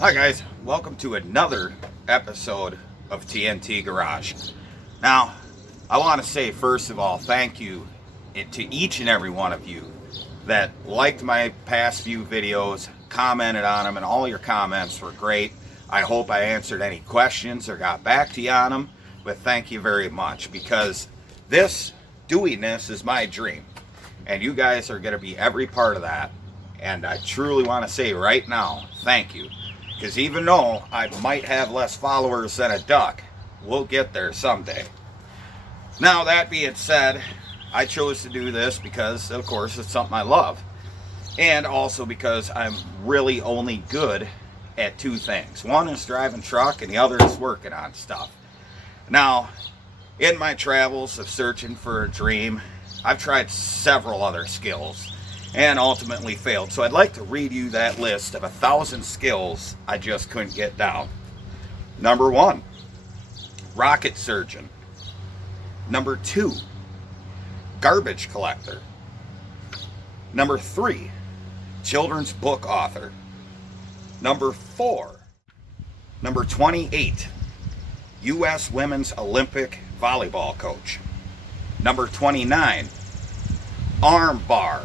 Hi guys, welcome to another episode of T.N.T. Garage. Now, I want to say first of all, thank you to each and every one of you that liked my past few videos, commented on them, and all your comments were great. I hope I answered any questions or got back to you on them, but thank you very much, because doing this is my dream, and you guys are going to be every part of that. And I truly want to say right now, thank you. Because even though I might have less followers than a duck, we'll get there someday. Now, that being said, I chose to do this because, of course, it's something I love. And also because I'm really only good at two things. One is driving truck and the other is working on stuff. Now, in my travels of searching for a dream, I've tried several other skills and ultimately failed. So I'd like to read you that list of 1,000 skills I just couldn't get down. Number 1, rocket surgeon. Number 2, garbage collector. Number 3, children's book author. Number 4, number 28, U.S. Women's Olympic volleyball coach. Number 29, arm bar.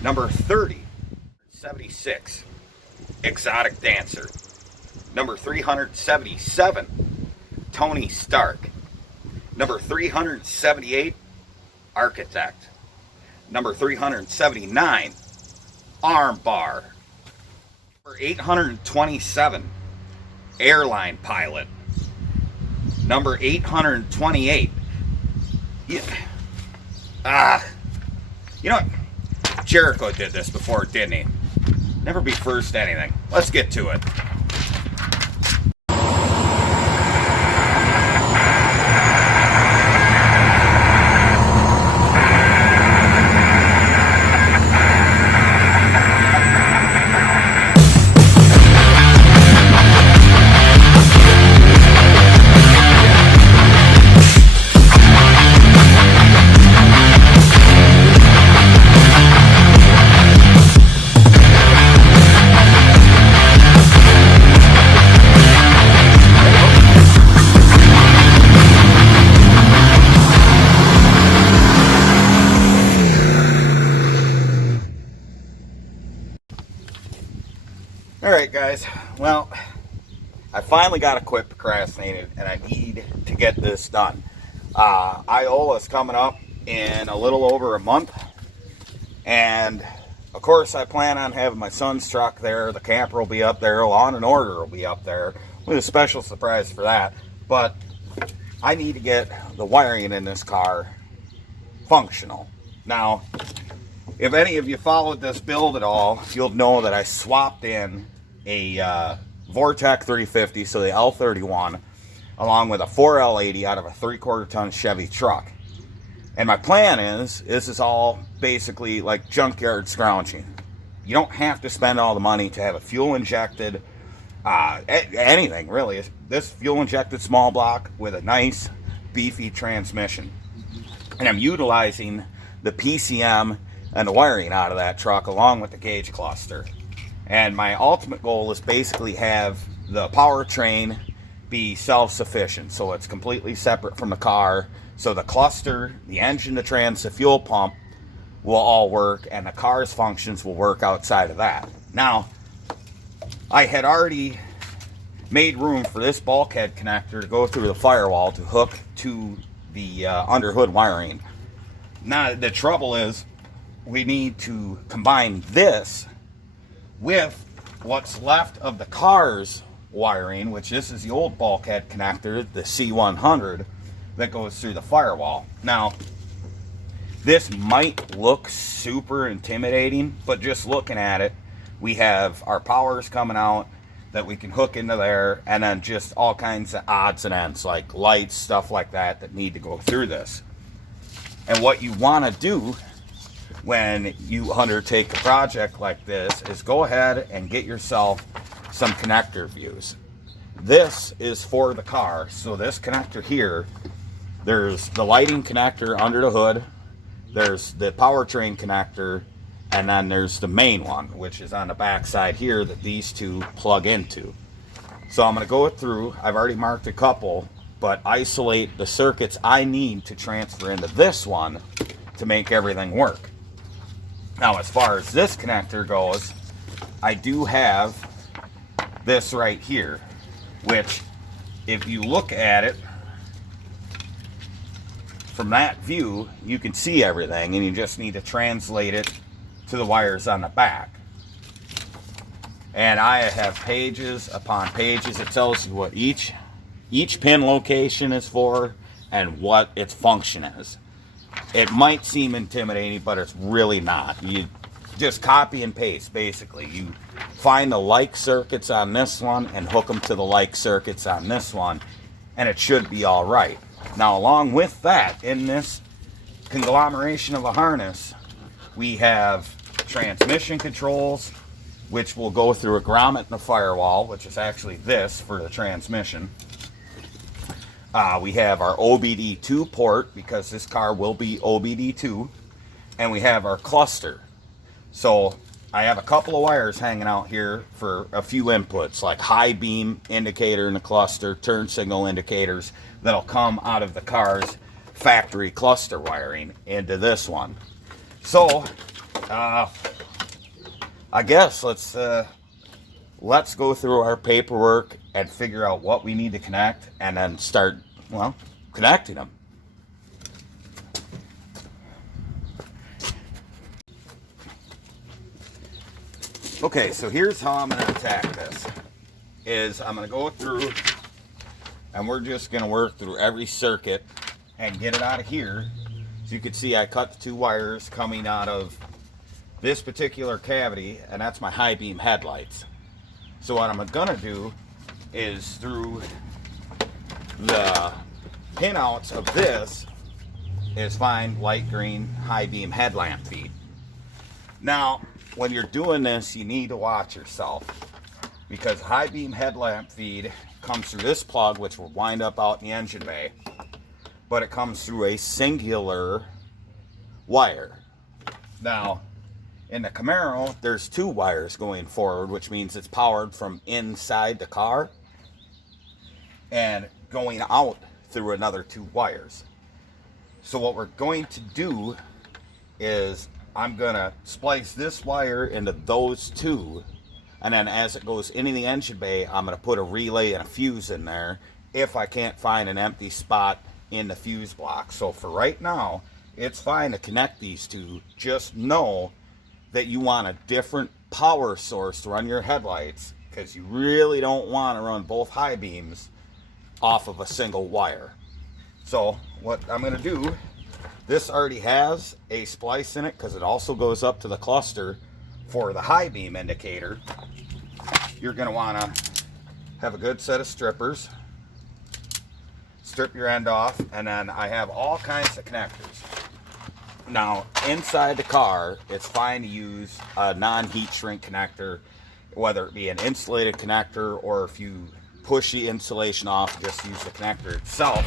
Number 30, 76, exotic dancer. Number 377, Tony Stark. Number 378, architect. Number 379, arm bar. Number 827, airline pilot. Number 828, you know what? Jericho did this before, didn't he? Never be first to anything. Let's get to it. Alright guys, well, I finally got to quit procrastinating and I need to get this done. Iola's coming up in a little over a month, and of course I plan on having my son's truck there, the camper will be up there, Law and Order will be up there, with a special surprise for that. But I need to get the wiring in this car functional. Now, if any of you followed this build at all, you'll know that I swapped in a Vortec 350, so the L31, along with a 4L80 out of a 3/4 ton Chevy truck. And my plan is, this is all basically like junkyard scrounging. You don't have to spend all the money to have a fuel injected, anything really. This fuel injected small block with a nice beefy transmission. And I'm utilizing the PCM and the wiring out of that truck along with the gauge cluster. And my ultimate goal is basically have the powertrain be self-sufficient, so it's completely separate from the car, so the cluster, the engine, the trans, the fuel pump will all work, and the car's functions will work outside of that. Now, I had already made room for this bulkhead connector to go through the firewall to hook to the underhood wiring. Now, the trouble is, we need to combine this with what's left of the car's wiring, which this is the old bulkhead connector, the C100, that goes through the firewall. Now, this might look super intimidating, but just looking at it, we have our powers coming out that we can hook into there, and then just all kinds of odds and ends, like lights, stuff like that, that need to go through this. And what you want to do when you undertake a project like this is go ahead and get yourself some connector views. This is for the car, so this connector here, there's the lighting connector under the hood, there's the powertrain connector, And then there's the main one, which is on the back side here that these two plug into. So I'm going to go through, I've already marked a couple, but isolate the circuits I need to transfer into this one to make everything work. Now, as far as this connector goes, I do have this right here, which if you look at it from that view, you can see everything, and you just need to translate it to the wires on the back. And I have pages upon pages. It tells you what each pin location is for and what its function is. It might seem intimidating, but it's really not. You just copy and paste, basically. You find the like circuits on this one and hook them to the like circuits on this one, and it should be all right. Now, along with that, in this conglomeration of a harness, we have transmission controls, which will go through a grommet and a firewall, which is actually this for the transmission. We have our OBD2 port, because this car will be OBD2, and we have our cluster. So I have a couple of wires hanging out here for a few inputs, like high beam indicator in the cluster, turn signal indicators that'll come out of the car's factory cluster wiring into this one. So I guess let's go through our paperwork and figure out what we need to connect, and then start, well, connecting them. Okay, so here's how I'm going to attack this. Is I'm going to go through, and we're just going to work through every circuit and get it out of here. So you can see I cut the two wires coming out of this particular cavity, and that's my high beam headlights. So what I'm going to do is, through the pinouts of this, is find light green high beam headlamp feed. Now, when you're doing this, you need to watch yourself, because high beam headlamp feed comes through this plug, which will wind up out in the engine bay, but it comes through a singular wire. Now, in the Camaro, there's two wires going forward, which means it's powered from inside the car and going out through another two wires. So what we're going to do is, I'm going to splice this wire into those two, and then as it goes into the engine bay, I'm going to put a relay and a fuse in there if I can't find an empty spot in the fuse block. So for right now, it's fine to connect these two. Just know that you want a different power source to run your headlights, because you really don't want to run both high beams off of a single wire. So what I'm going to do, this already has a splice in it, because it also goes up to the cluster for the high beam indicator. You're going to want to have a good set of strippers. Strip your end off, and then I have all kinds of connectors. Now, inside the car, it's fine to use a non-heat shrink connector, whether it be an insulated connector, or if you push the insulation off, just use the connector itself.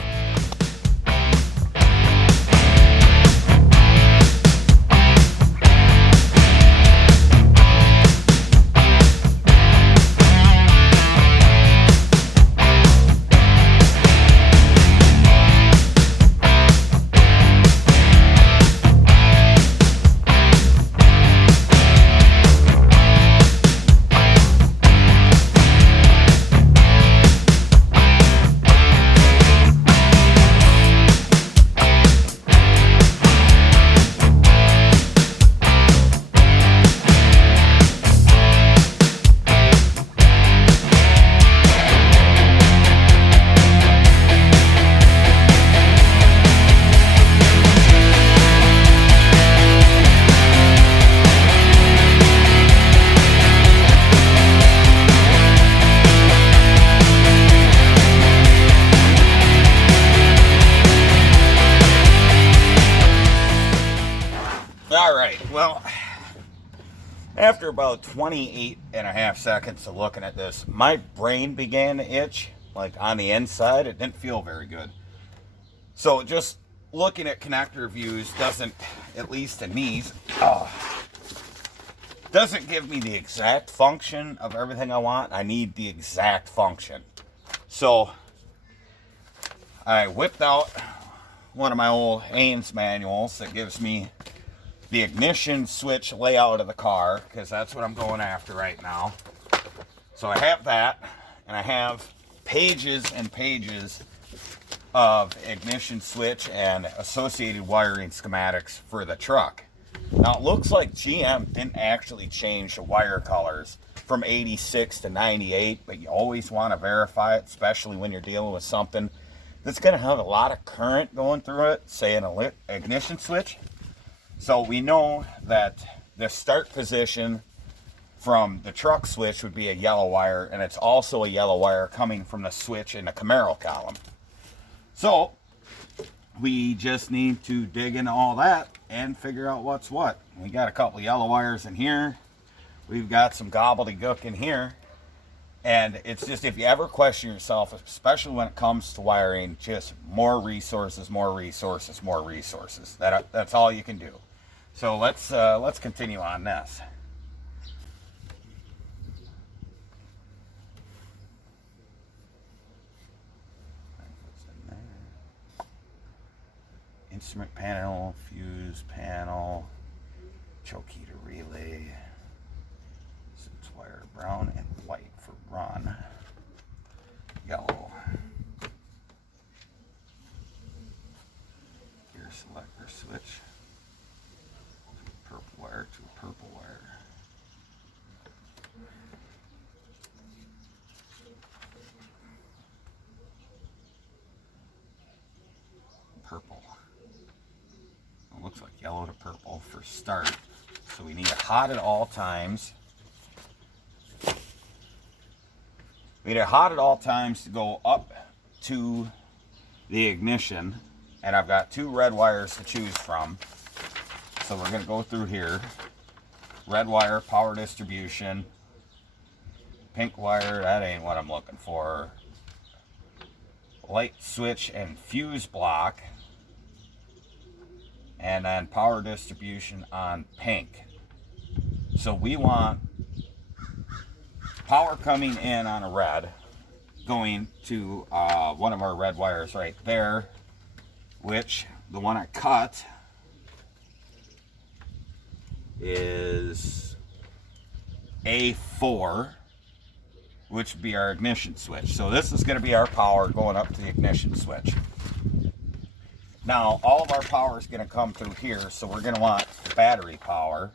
Well, after about 28.5 seconds of looking at this, my brain began to itch, like on the inside. It didn't feel very good. So just looking at connector views doesn't, at least in these, doesn't give me the exact function of everything I want. I need the exact function. So I whipped out one of my old Haynes manuals that gives me the ignition switch layout of the car, because that's what I'm going after right now. So I have that, and I have pages and pages of ignition switch and associated wiring schematics for the truck. Now it looks like GM didn't actually change the wire colors from 86 to 98, but you always want to verify it, especially when you're dealing with something that's going to have a lot of current going through it, say an ignition switch. So we know that the start position from the truck switch would be a yellow wire, and it's also a yellow wire coming from the switch in the Camaro column. So we just need to dig into all that and figure out what's what. We got a couple yellow wires in here. We've got some gobbledygook in here. And it's just, if you ever question yourself, especially when it comes to wiring, just more resources, more resources, more resources. That's all you can do. So let's continue on this. Instrument panel, fuse panel, choke heater relay. It's wire brown and white for run. Yellow. Gear selector switch. Purple wire to a purple wire. Purple. It looks like yellow to purple for start. So we need it hot at all times. We need it hot at all times to go up to the ignition. And I've got two red wires to choose from. So we're going to go through here. Red wire, power distribution. Pink wire, that ain't what I'm looking for. Light switch and fuse block. And then power distribution on pink. So we want power coming in on a red, going to one of our red wires right there, which the one I cut is A4, which would be our ignition switch. So this is going to be our power going up to the ignition switch. Now all of our power is going to come through here, so we're going to want battery power.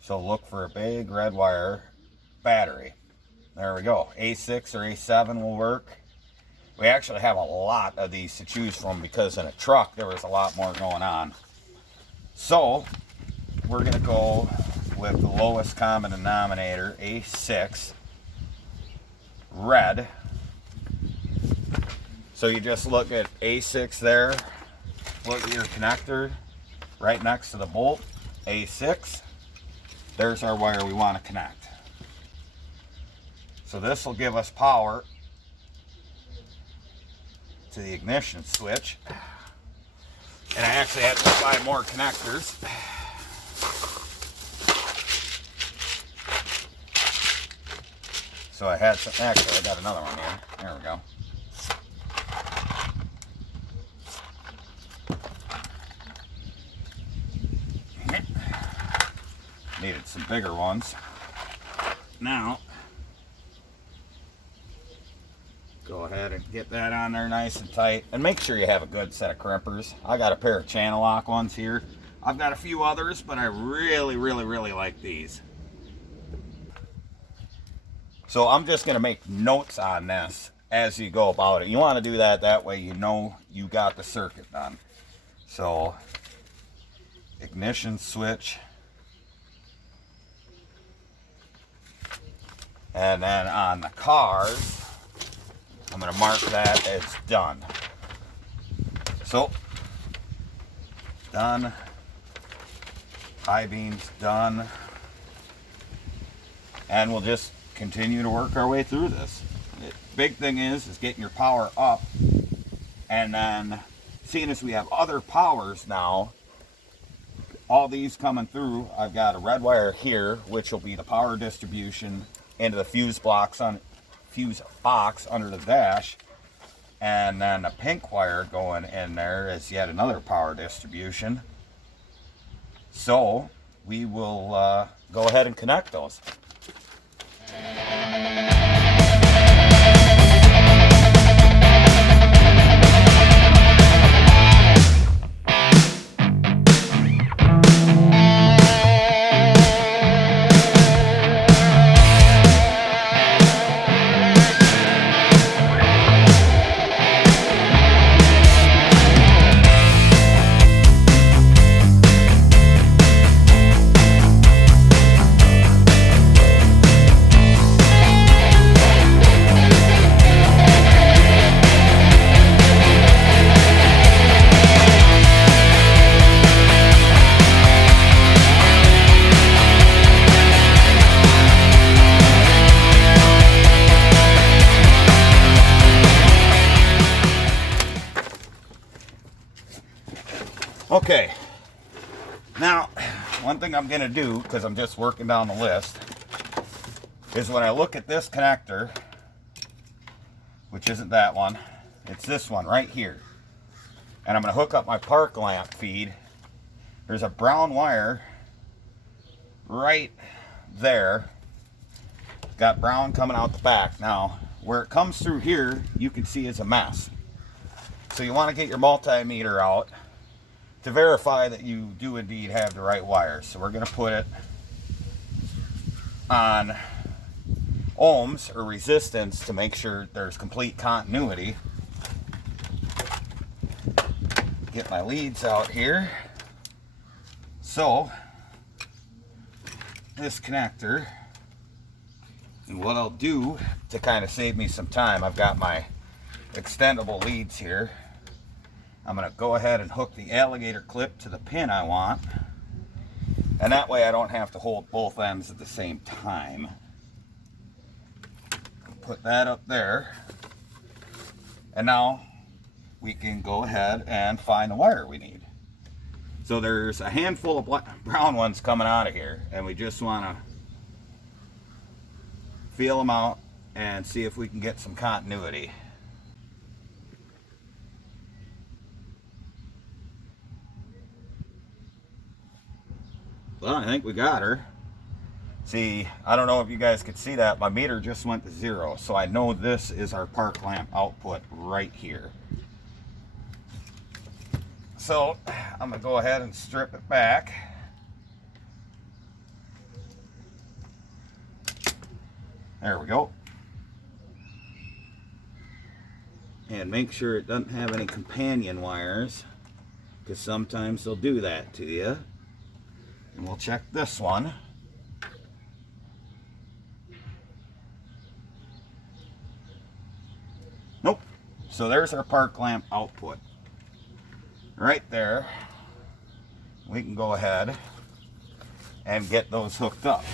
So look for a big red wire battery. There we go. A6 or A7 will work. We actually have a lot of these to choose from because in a truck there was a lot more going on. So we're going to go with the lowest common denominator, A6, red. So you just look at A6 there, look at your connector right next to the bolt, A6. There's our wire we want to connect. So this will give us power to the ignition switch. And I actually had to buy more connectors. So I had some, actually I got another one here. There we go. Needed some bigger ones. Now, go ahead and get that on there nice and tight. And make sure you have a good set of crimpers. I got a pair of channel lock ones here. I've got a few others, but I really like these. So I'm just going to make notes on this as you go about it. You want to do that, that way you know you got the circuit done. So, ignition switch. And then on the cars, I'm going to mark that as done. So, done. High beams done. And we'll just continue to work our way through this. The big thing is getting your power up. And then, seeing as we have other powers now, all these coming through, I've got a red wire here, which will be the power distribution into the fuse box under the dash, and then the pink wire going in there is yet another power distribution. So we will go ahead and connect those. Okay, now one thing I'm going to do, because I'm just working down the list, is when I look at this connector, which isn't that one, it's this one right here, and I'm going to hook up my park lamp feed. There's a brown wire right there, got brown coming out the back. Now where it comes through here, you can see is a mess, so you want to get your multimeter out to verify that you do indeed have the right wires. So we're going to put it on ohms or resistance to make sure there's complete continuity. Get my leads out here. So this connector, and what I'll do to kind of save me some time, I've got my extendable leads here. I'm going to go ahead and hook the alligator clip to the pin I want, and that way I don't have to hold both ends at the same time. Put that up there, and now we can go ahead and find the wire we need. So there's a handful of brown ones coming out of here, and we just want to feel them out and see if we can get some continuity. Well, I think we got her. See, I don't know if you guys could see that. My meter just went to 0, so I know this is our park lamp output right here. So I'm going to go ahead and strip it back. There we go. And make sure it doesn't have any companion wires, because sometimes they'll do that to you. And we'll check this one. Nope. So there's our park lamp output. Right there. We can go ahead and get those hooked up.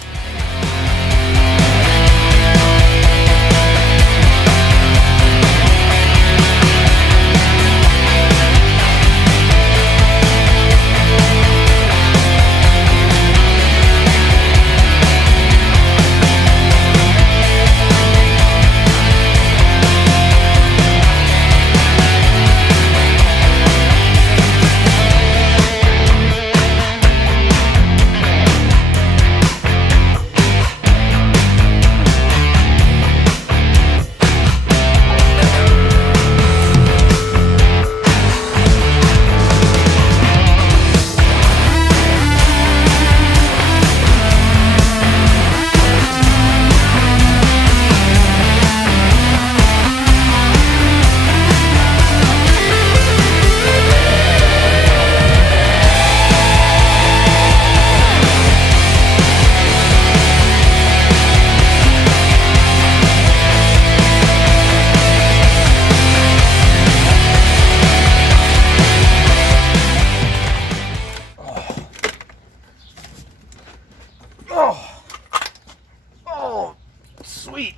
Sweet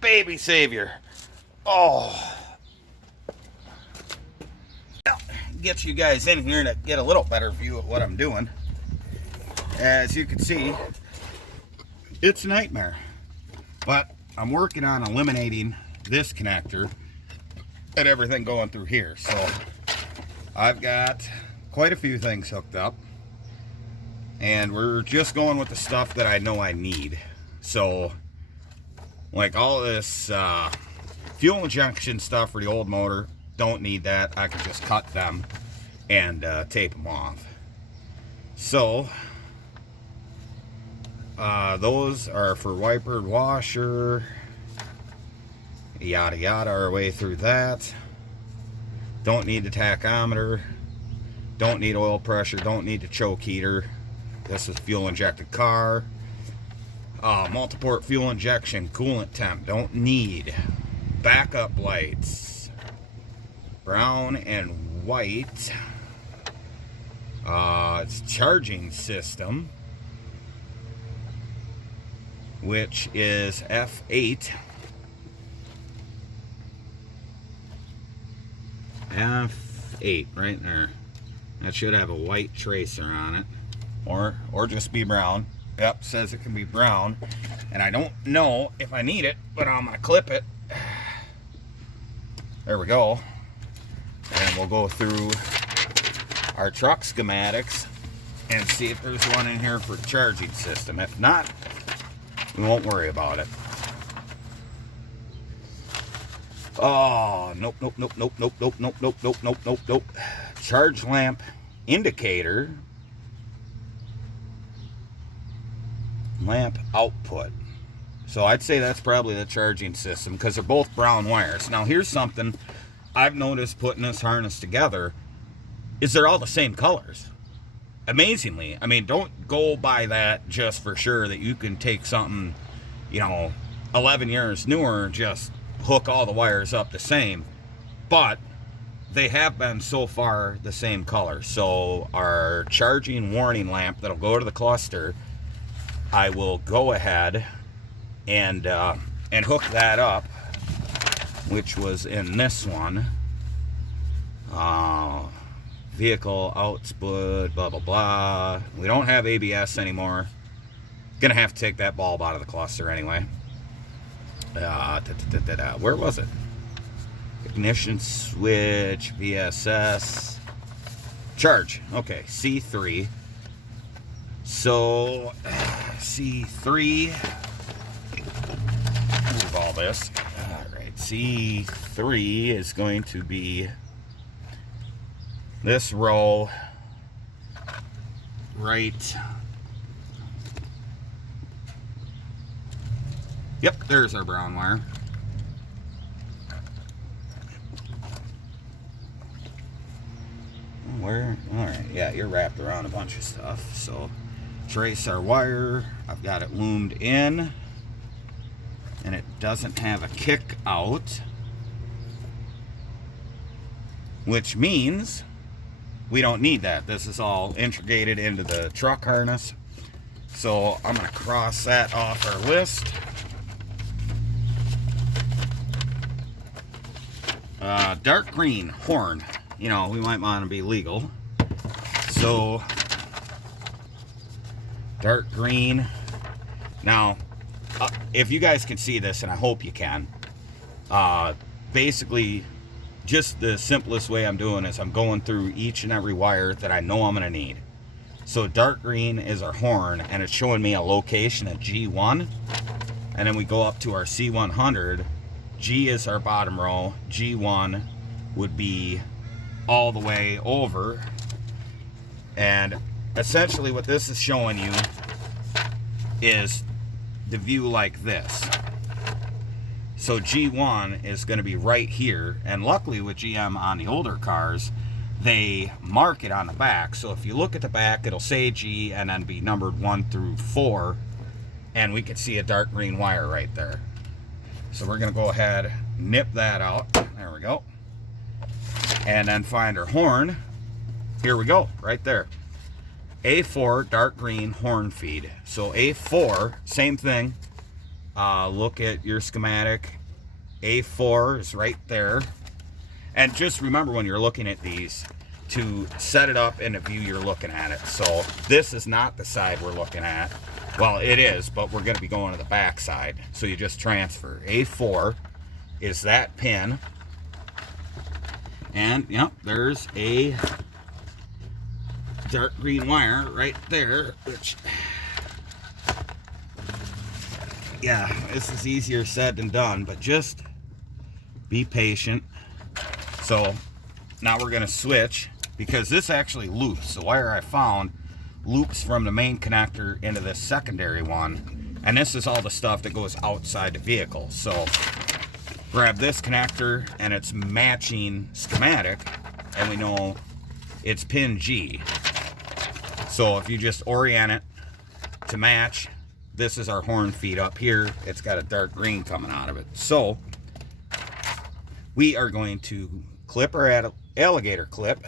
baby savior. Oh, get you guys in here to get a little better view of what I'm doing. As you can see, it's a nightmare. But I'm working on eliminating this connector and everything going through here. So I've got quite a few things hooked up. And we're just going with the stuff that I know I need. So, like all this fuel injection stuff for the old motor, don't need that. I can just cut them and tape them off. So, those are for wiper and washer, yada yada, our way through that. Don't need the tachometer, don't need oil pressure, don't need the choke heater. This is a fuel injected car. Multi-port fuel injection, coolant temp, don't need. Backup lights, brown and white. It's charging system, which is F8. F8 right there. That should have a white tracer on it, or just be brown. Yep, says it can be brown, and I don't know if I need it, but I'm gonna clip it. There we go. And we'll go through our truck schematics and see if there's one in here for the charging system. If not, we won't worry about it. Oh, nope, nope, nope, nope, nope, nope, nope, nope, nope, nope, nope, nope. Charge lamp indicator. Lamp output. So I'd say that's probably the charging system because they're both brown wires. Now here's something I've noticed putting this harness together is they're all the same colors. Amazingly. I mean, don't go by that just for sure that you can take something, you know, 11 years newer and just hook all the wires up the same. But they have been so far the same color. So our charging warning lamp that'll go to the cluster, I will go ahead and hook that up, which was in this one. Vehicle output, blah blah blah. We don't have ABS anymore. Gonna have to take that bulb out of the cluster anyway. Where was it? Ignition switch, VSS, charge. Okay, C3. So C3, move all this. All right, C3 is going to be this row right. Yep, there's our brown wire. Where? All right, yeah, you're wrapped around a bunch of stuff. So trace our wire. I've got it loomed in, and it doesn't have a kick out, which means we don't need that. This is all integrated into the truck harness. So I'm going to cross that off our list. Dark green horn. You know, we might want to be legal. So dark green. Now, if you guys can see this, and I hope you can, basically just the simplest way I'm doing is I'm going through each and every wire that I know I'm going to need. So dark green is our horn, and it's showing me a location at G1, and then we go up to our C100. G is our bottom row. G1 would be all the way over, and essentially what this is showing you is the view like this. So G1 is going to be right here, and luckily with GM on the older cars, they mark it on the back. So if you look at the back, it'll say G and then be numbered 1 through 4, and we can see a dark green wire right there. So we're going to go ahead, nip that out. There we go. And then find our horn. Here we go, right there. A4 dark green horn feed. So A4, same thing. Look at your schematic. A4 is right there. And just remember when you're looking at these, to set it up in the view you're looking at it. So this is not the side we're looking at. Well, it is, but we're going to be going to the back side. So you just transfer. A4 is that pin. And, yep, there's a dark green wire right there, which, yeah, this is easier said than done, but just be patient. So now we're going to switch, because this actually loops. The wire I found loops from the main connector into this secondary one, and this is all the stuff that goes outside the vehicle. So grab this connector and its matching schematic, and we know it's pin G. So if you just orient it to match, this is our horn feed up here. It's got a dark green coming out of it. So we are going to clip our alligator clip,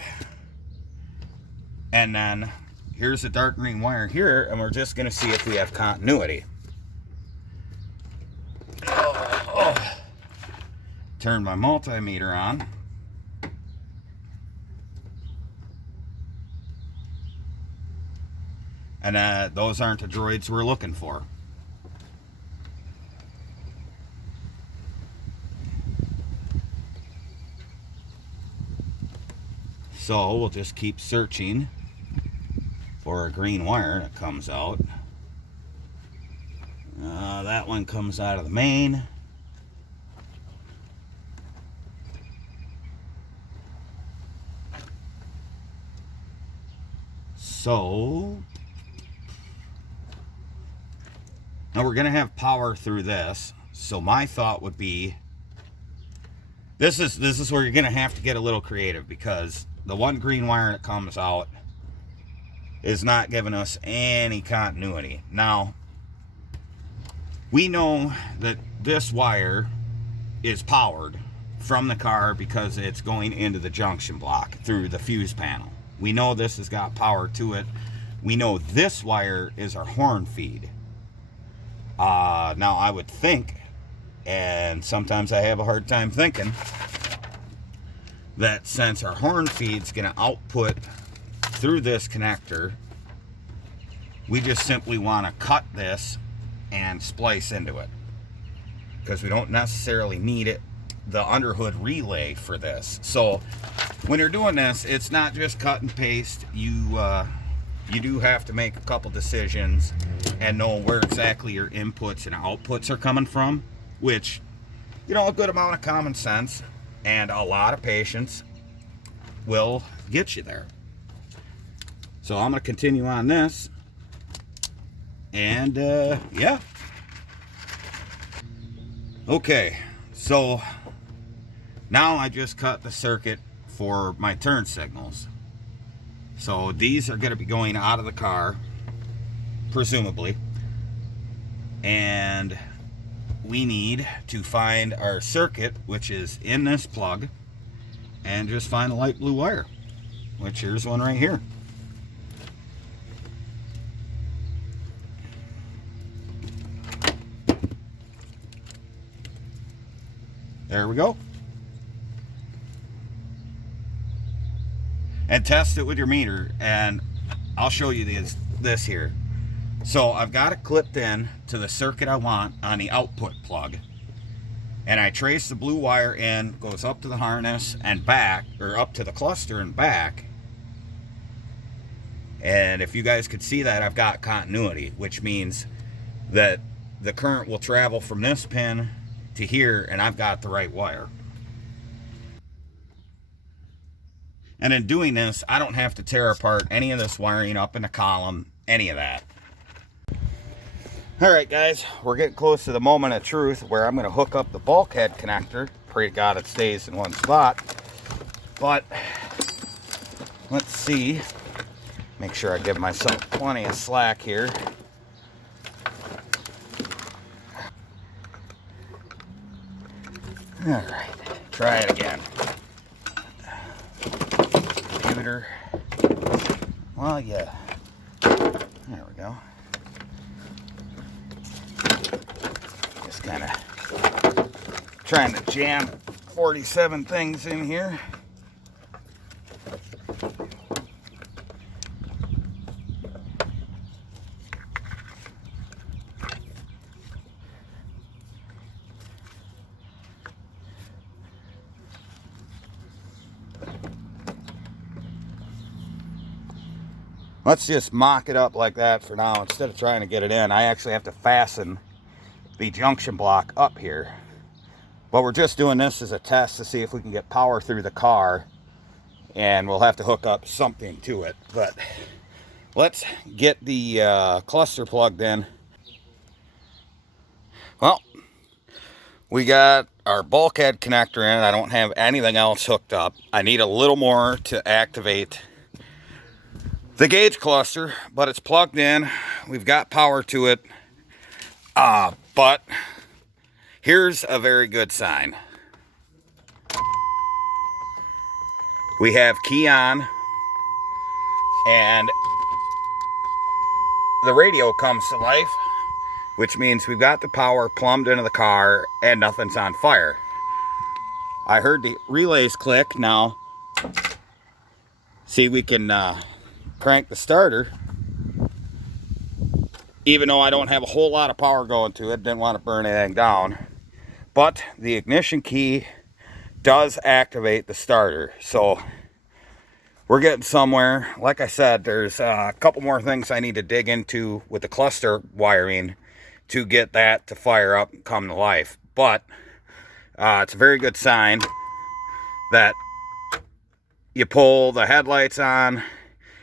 and then here's the dark green wire here, and we're just going to see if we have continuity. Turn my multimeter on. And those aren't the droids we're looking for. So we'll just keep searching for a green wire that comes out. That one comes out of the main. So now we're going to have power through this. So my thought would be, this is where you're going to have to get a little creative, because the one green wire that comes out is not giving us any continuity. Now, we know that this wire is powered from the car because it's going into the junction block through the fuse panel. We know this has got power to it. We know this wire is our horn feed. Now I would think, and sometimes I have a hard time thinking, that since our horn feed's going to output through this connector, we just simply want to cut this and splice into it, because we don't necessarily need it, the underhood relay for this. So when you're doing this, it's not just cut and paste. You do have to make a couple decisions and know where exactly your inputs and outputs are coming from, which, you know, a good amount of common sense and a lot of patience will get you there. So I'm going to continue on this, and yeah. Okay, so now I just cut the circuit for my turn signals. So these are going to be going out of the car, presumably, and we need to find our circuit, which is in this plug, and just find a light blue wire, which here's one right here. There we go. And test it with your meter, and I'll show you this here. So I've got it clipped in to the circuit I want on the output plug, and I trace the blue wire in, goes up to the harness and back, or up to the cluster and back. And if you guys could see that, I've got continuity, which means that the current will travel from this pin to here, and I've got the right wire. And in doing this, I don't have to tear apart any of this wiring up in the column, any of that. All right, guys, we're getting close to the moment of truth where I'm going to hook up the bulkhead connector. Pray to God it stays in one spot. But let's see. Make sure I give myself plenty of slack here. All right, try it again. Computer. Well, yeah. There we go. Just kind of trying to jam 47 things in here. Let's just mock it up like that for now. Instead of trying to get it in, I actually have to fasten the junction block up here. But we're just doing this as a test to see if we can get power through the car, and we'll have to hook up something to it. But let's get the cluster plugged in. Well, we got our bulkhead connector in. I don't have anything else hooked up. I need a little more to activate the gauge cluster, but it's plugged in. We've got power to it. But here's a very good sign. We have key on, and the radio comes to life, which means we've got the power plumbed into the car and nothing's on fire. I heard the relays click. Now, see, we can crank the starter. Even though I don't have a whole lot of power going to it, didn't want to burn anything down. But the ignition key does activate the starter. So we're getting somewhere. Like I said, there's a couple more things I need to dig into with the cluster wiring to get that to fire up and come to life. But it's a very good sign that you pull the headlights on,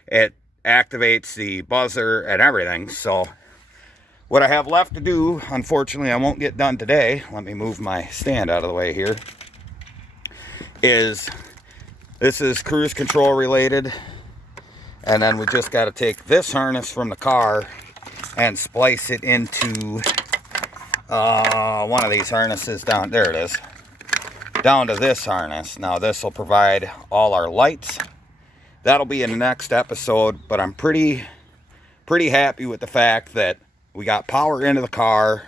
it activates the buzzer and everything. So what I have left to do, unfortunately, I won't get done today. Let me move my stand out of the way here. This is cruise control related. And then we just got to take this harness from the car and splice it into one of these harnesses down. There it is. Down to this harness. Now this will provide all our lights. That'll be in the next episode, but I'm pretty happy with the fact that we got power into the car.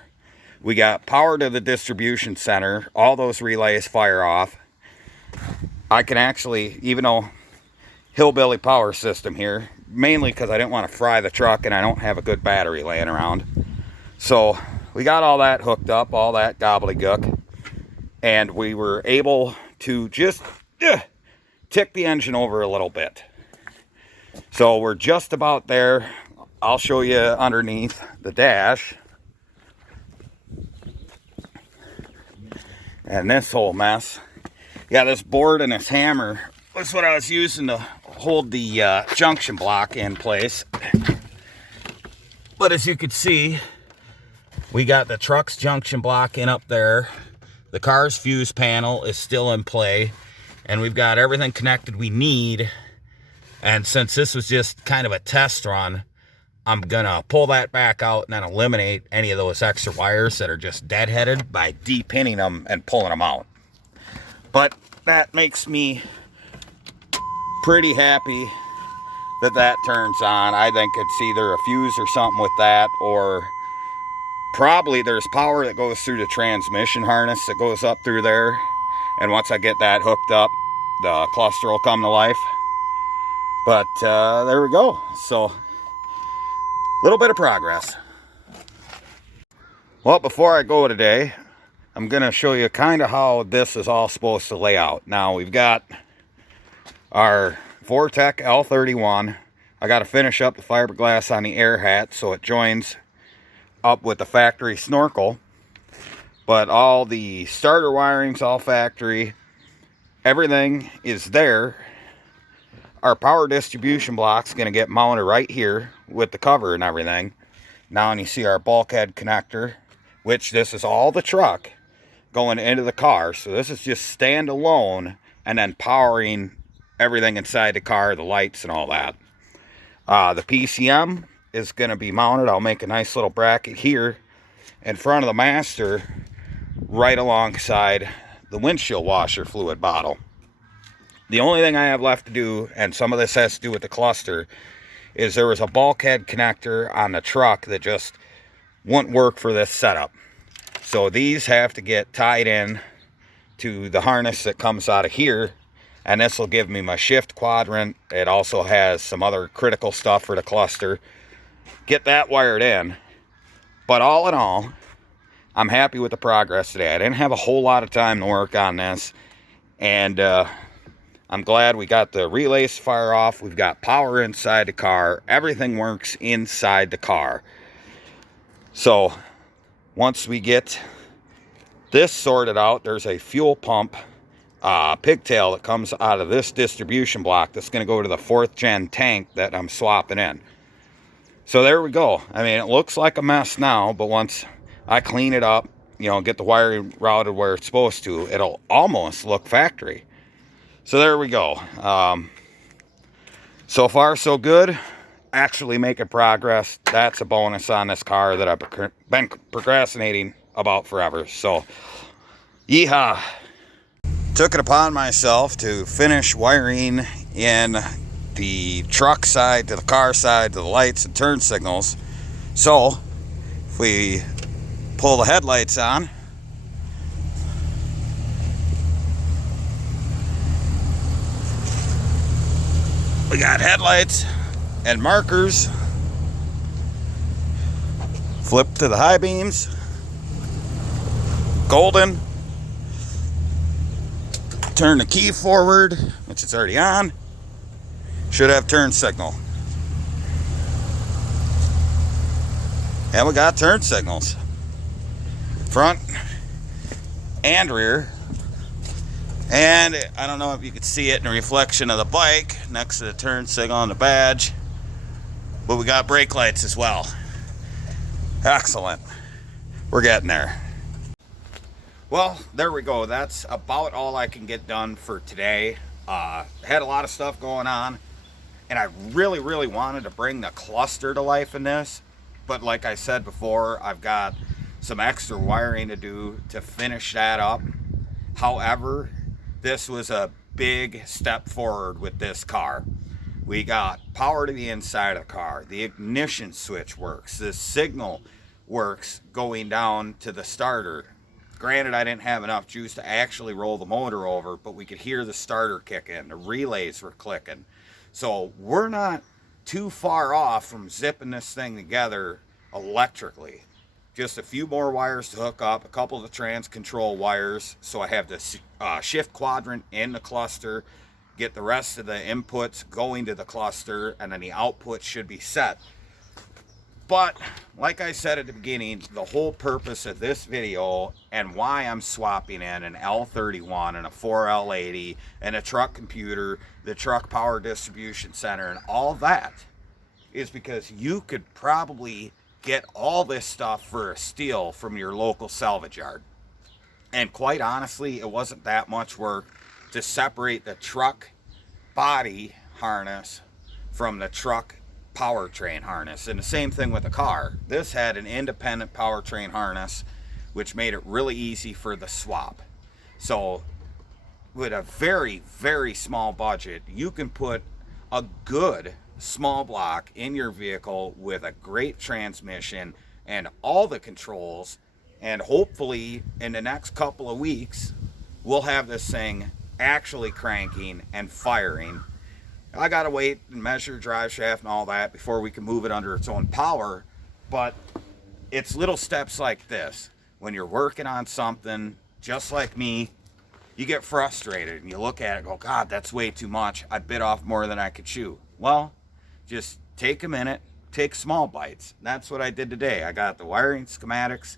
We got power to the distribution center. All those relays fire off. I can actually, even though hillbilly power system here, mainly because I didn't want to fry the truck and I don't have a good battery laying around. So we got all that hooked up, all that gobbledygook, and we were able to just tick the engine over a little bit. So we're just about there. I'll show you underneath the dash. And this whole mess. Yeah, this board and this hammer. That's what I was using to hold the junction block in place. But as you can see, we got the truck's junction block in up there. The car's fuse panel is still in play. And we've got everything connected we need. And since this was just kind of a test run, I'm gonna pull that back out and then eliminate any of those extra wires that are just deadheaded by de-pinning them and pulling them out. But that makes me pretty happy that that turns on. I think it's either a fuse or something with that, or probably there's power that goes through the transmission harness that goes up through there. And once I get that hooked up, the cluster will come to life. But there we go. So little bit of progress. Well, before I go today, I'm going to show you kind of how this is all supposed to lay out. Now, we've got our Vortec L31. I got to finish up the fiberglass on the air hat so it joins up with the factory snorkel. But all the starter wiring's all factory. Everything is there. Our power distribution block's going to get mounted right here with the cover and everything. Now, and you see our bulkhead connector, which this is all the truck going into the car. So this is just standalone and then powering everything inside the car, the lights and all that. The PCM is going to be mounted. I'll make a nice little bracket here in front of the master right alongside the windshield washer fluid bottle. The only thing I have left to do, and some of this has to do with the cluster, is there was a bulkhead connector on the truck that just wouldn't work for this setup. So these have to get tied in to the harness that comes out of here, and this will give me my shift quadrant. It also has some other critical stuff for the cluster. Get that wired in. But all in all, I'm happy with the progress today. I didn't have a whole lot of time to work on this, and I'm glad we got the relays to fire off. We've got power inside the car. Everything works inside the car. So once we get this sorted out, there's a fuel pump pigtail that comes out of this distribution block that's going to go to the 4th gen tank that I'm swapping in. So there we go. I mean, it looks like a mess now, but once I clean it up, you know, get the wiring routed where it's supposed to, it'll almost look factory. So there we go. So far so good. Actually making progress. That's a bonus on this car that I've been procrastinating about forever. So yeehaw. Took it upon myself to finish wiring in the truck side to the car side to the lights and turn signals. So if we pull the headlights on, we got headlights and markers. Flip to the high beams. Golden. Turn the key forward, which it's already on. Should have turn signal. And we got turn signals. Front and rear. And I don't know if you could see it in the reflection of the bike next to the turn signal on the badge, but we got brake lights as well. Excellent. We're getting there. Well, there we go. That's about all I can get done for today. Had a lot of stuff going on, and I really wanted to bring the cluster to life in this, but like I said before, I've got some extra wiring to do to finish that up. However, this was a big step forward with this car. We got power to the inside of the car. The ignition switch works. The signal works going down to the starter. Granted, I didn't have enough juice to actually roll the motor over, but we could hear the starter kick in. The relays were clicking. So we're not too far off from zipping this thing together electrically. Just a few more wires to hook up, a couple of the trans control wires, so I have the shift quadrant in the cluster, get the rest of the inputs going to the cluster, and then the output should be set. But like I said at the beginning, the whole purpose of this video and why I'm swapping in an L31 and a 4L80 and a truck computer, the truck power distribution center, and all that is because you could probably get all this stuff for a steal from your local salvage yard. And quite honestly, it wasn't that much work to separate the truck body harness from the truck powertrain harness. And the same thing with the car. This had an independent powertrain harness, which made it really easy for the swap. So with a very small budget, you can put a good small block in your vehicle with a great transmission and all the controls, and hopefully in the next couple of weeks we'll have this thing actually cranking and firing. I gotta wait and measure drive shaft and all that before we can move it under its own power, but it's little steps like this. When you're working on something, just like me, you get frustrated and you look at it and go, God, that's way too much. I bit off more than I could chew. Well, just take a minute, take small bites. That's what I did today. I got the wiring schematics,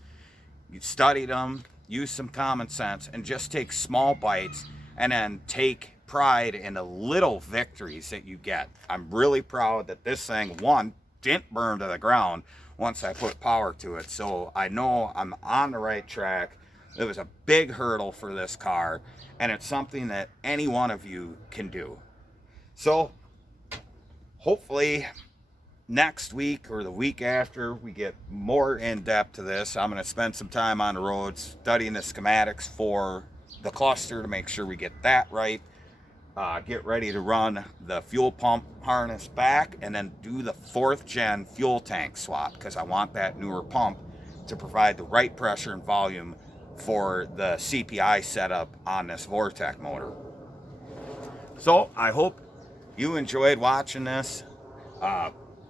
you studied them, use some common sense, and just take small bites and then take pride in the little victories that you get. I'm really proud that this thing, one, didn't burn to the ground once I put power to it. So I know I'm on the right track. It was a big hurdle for this car, and it's something that any one of you can do. So hopefully next week or the week after we get more in depth to this. I'm going to spend some time on the road studying the schematics for the cluster to make sure we get that right. Get ready to run the fuel pump harness back and then do the 4th gen fuel tank swap, because I want that newer pump to provide the right pressure and volume for the CPI setup on this Vortec motor. So I hope you enjoyed watching this.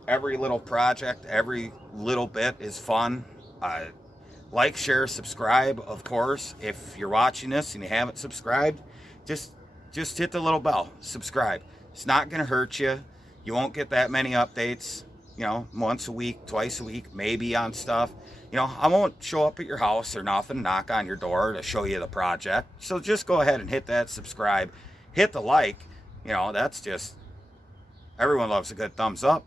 Every little project, every little bit is fun. Like, share, subscribe, of course. If you're watching this and you haven't subscribed, just just hit the little bell, subscribe. It's not going to hurt you. You won't get that many updates, you know, once a week, twice a week, maybe on stuff. You know, I won't show up at your house or nothing, knock on your door to show you the project. So just go ahead and hit that subscribe, hit the like. You know, that's just, everyone loves a good thumbs up.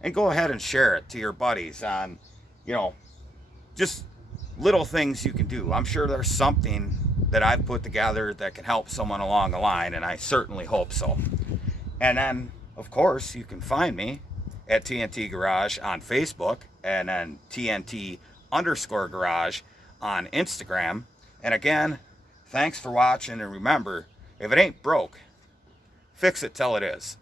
And go ahead and share it to your buddies on, you know, just little things you can do. I'm sure there's something that I've put together that can help someone along the line, and I certainly hope so. And then, of course, you can find me at T.N.T. Garage on Facebook, and then T.N.T_Garage on Instagram. And again, thanks for watching, and remember, if it ain't broke, fix it till it is.